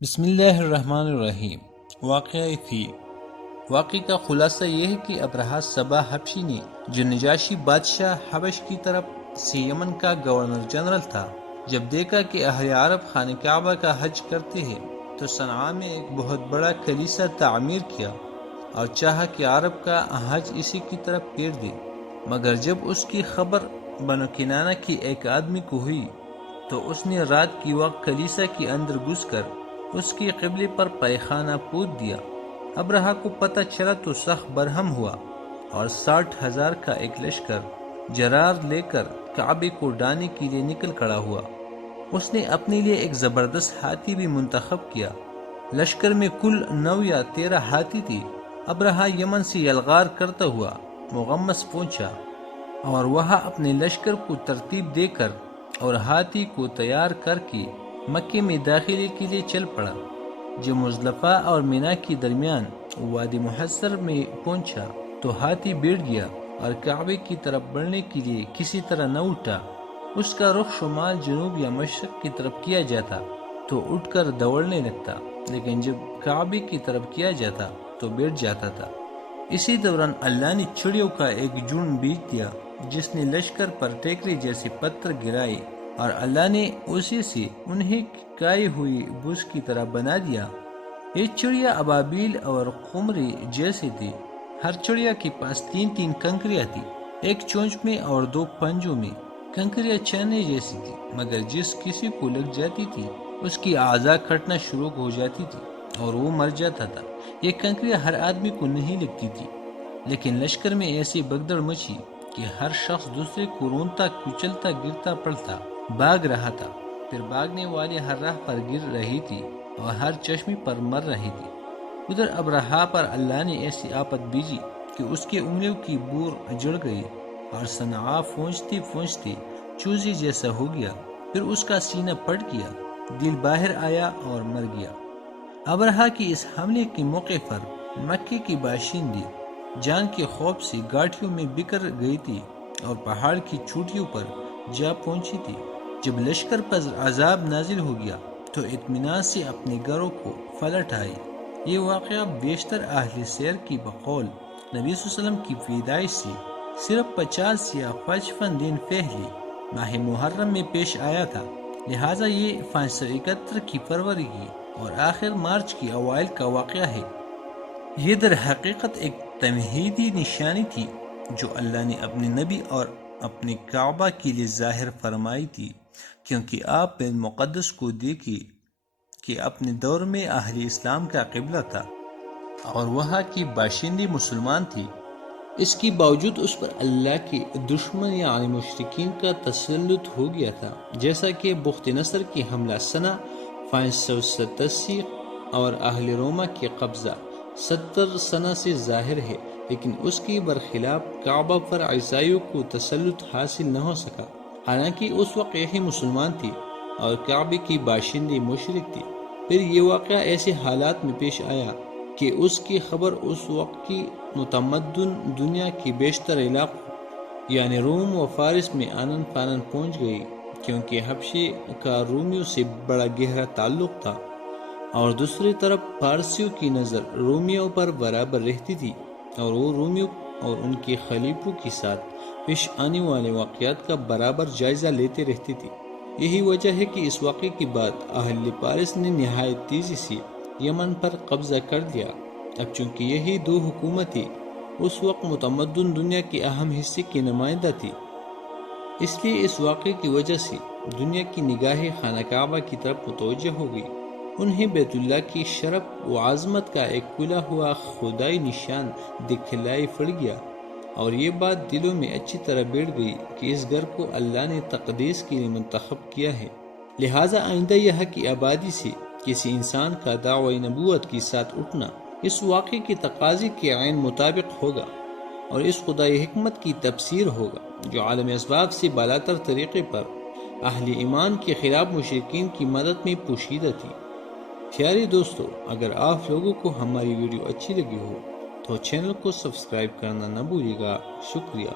بسم اللہ الرحمن الرحیم۔ واقعہ فی واقعے کا خلاصہ یہ ہے کہ ابرہہ صبا حبشی نے جو نجاشی بادشاہ حبش کی طرف سے یمن کا گورنر جنرل تھا، جب دیکھا کہ اہل عرب خانہ کعبہ کا حج کرتے ہیں تو صنعاء میں ایک بہت بڑا کلیسا تعمیر کیا اور چاہا کہ عرب کا حج اسی کی طرف پھیر دے۔ مگر جب اس کی خبر بنو کنانہ کی ایک آدمی کو ہوئی تو اس نے رات کی وقت کلیسا کے اندر گھس کر اس کی قبلے پر پائخانہ پود دیا۔ ابرہہ کو پتہ چلا تو سخت برہم ہوا اور 60,000 کا ایک لشکر جرار لے کر کعبے کو ڈھانے کے لیے نکل کھڑا ہوا۔ اس نے اپنے لیے ایک زبردست ہاتھی بھی منتخب کیا۔ لشکر میں کل 9 یا 13 ہاتھی تھے۔ ابرہہ یمن سے یلغار کرتا ہوا مغمس پہنچا اور وہاں اپنے لشکر کو ترتیب دے کر اور ہاتھی کو تیار کر کے مکے میں داخلے کے لیے چل پڑا۔ جب مزدلفہ اور مینا کے درمیان وادی محصر میں پہنچا تو ہاتھی بیٹھ گیا اور کعبے کی طرف بڑھنے کے لیے کسی طرح نہ اٹھا۔ اس کا رخ شمال، جنوب یا مشرق کی طرف کیا جاتا تو اٹھ کر دوڑنے لگتا، لیکن جب کعبے کی طرف کیا جاتا تو بیٹھ جاتا تھا۔ اسی دوران اللہ نے چڑیوں کا ایک جھنڈ بھیج دیا جس نے لشکر پر ٹیکرے جیسے پتھر گرائے اور اللہ نے اسی سے انہیں کائی ہوئی بز کی طرح بنا دیا۔ یہ چڑیا ابابیل اور قمری جیسی تھی۔ ہر چڑیا کے پاس 3 کنکریاں تھی، ایک چونچ میں اور 2 پنجوں میں۔ کنکریاں چنے جیسی تھی، مگر جس کسی کو لگ جاتی تھی اس کی اعضاء کٹنا شروع ہو جاتی تھی اور وہ مر جاتا تھا۔ یہ کنکریاں ہر آدمی کو نہیں لگتی تھی، لیکن لشکر میں ایسی بگدڑ مچی کہ ہر شخص دوسرے کو رونتا، کچلتا، گرتا پڑتا، بھاگ رہا تھا۔ پھر بھاگنے والے ہر راہ پر گر رہی تھی اور ہر چشمے پر مر رہی تھی۔ ادھر ابرہہ پر اللہ نے ایسی آفت بھیجی کہ اس کے انگلیوں کی بور جڑ گئی اور صنعاء پہنچتے پہنچتے چوزے جیسا ہو گیا۔ پھر اس کا سینہ پھٹ گیا، دل باہر آیا اور مر گیا۔ ابرہہ کی اس حملے کے موقع پر مکے کے باشندے جان کے خوف سے گاٹھیوں میں بکھر گئی تھی اور پہاڑ کی چوٹیوں پر جا پہنچی تھی۔ جب لشکر پر عذاب نازل ہو گیا تو اطمینان سے اپنے گھروں کو پلٹ آئی۔ یہ واقعہ بیشتر اہل سیر کی بقول نبی صلی اللہ علیہ وسلم کی پیدائش سے صرف 50 یا 55 دن پہلے ماہ محرم میں پیش آیا تھا، لہٰذا یہ 571 کی فروری کی اور آخر مارچ کی اوائل کا واقعہ ہے۔ یہ در حقیقت ایک تمہیدی نشانی تھی جو اللہ نے اپنے نبی اور اپنے کعبہ کے لیے ظاہر فرمائی تھی، کیونکہ آپ بیت المقدس کو دیکھیں کہ اپنے دور میں اہل اسلام کا قبلہ تھا اور وہاں کی باشندے مسلمان تھی۔ اس کے باوجود اس پر اللہ کے دشمن یعنی مشرکین کا تسلط ہو گیا تھا، جیسا کہ بخت نصر کی حملہ سنہ 587 اور اہل روما کے قبضہ 70 سنہ سے ظاہر ہے، لیکن اس کے برخلاف کعبہ پر عیسائیوں کو تسلط حاصل نہ ہو سکا، حالانکہ اس وقت یہی مسلمان تھے اور کعبے کے باشندے مشرک تھے۔ پھر یہ واقعہ ایسے حالات میں پیش آیا کہ اس کی خبر اس وقت کی متمدن دنیا کے بیشتر علاقوں یعنی روم و فارس میں آنن فانن پہنچ گئی، کیونکہ حبشے کا رومیوں سے بڑا گہرا تعلق تھا اور دوسری طرف فارسیوں کی نظر رومیوں پر برابر رہتی تھی اور وہ رومیوں اور ان کے خلیفوں کے ساتھ پیش آنے والے واقعات کا برابر جائزہ لیتے رہتی تھی۔ یہی وجہ ہے کہ اس واقعے کے بعد اہل پارس نے نہایت تیزی سے یمن پر قبضہ کر لیا۔ اب چونکہ یہی 2 حکومتیں اس وقت متمدن دنیا کے اہم حصے کی نمائندہ تھی، اس لیے اس واقعے کی وجہ سے دنیا کی نگاہیں خانہ کعبہ کی طرف متوجہ ہو گئی۔ انہیں بیت اللہ کی شرف و عظمت کا ایک کھلا ہوا خدائی نشان دکھلائی پڑ گیا اور یہ بات دلوں میں اچھی طرح بیٹھ گئی کہ اس گھر کو اللہ نے تقدیس کے لیے منتخب کیا ہے، لہٰذا آئندہ یہاں کی آبادی سے کسی انسان کا دعوی نبوت کے ساتھ اٹھنا اس واقعے کے تقاضے کے عین مطابق ہوگا اور اس خدائی حکمت کی تفسیر ہوگا جو عالم اسباب سے بالاتر طریقے پر اہل ایمان کے خلاف مشرکین کی مدد میں پوشیدہ تھی۔ پیارے دوستو، اگر آپ لوگوں کو ہماری ویڈیو اچھی لگی ہو تو چینل کو سبسکرائب کرنا نہ بھولیے گا۔ شکریہ۔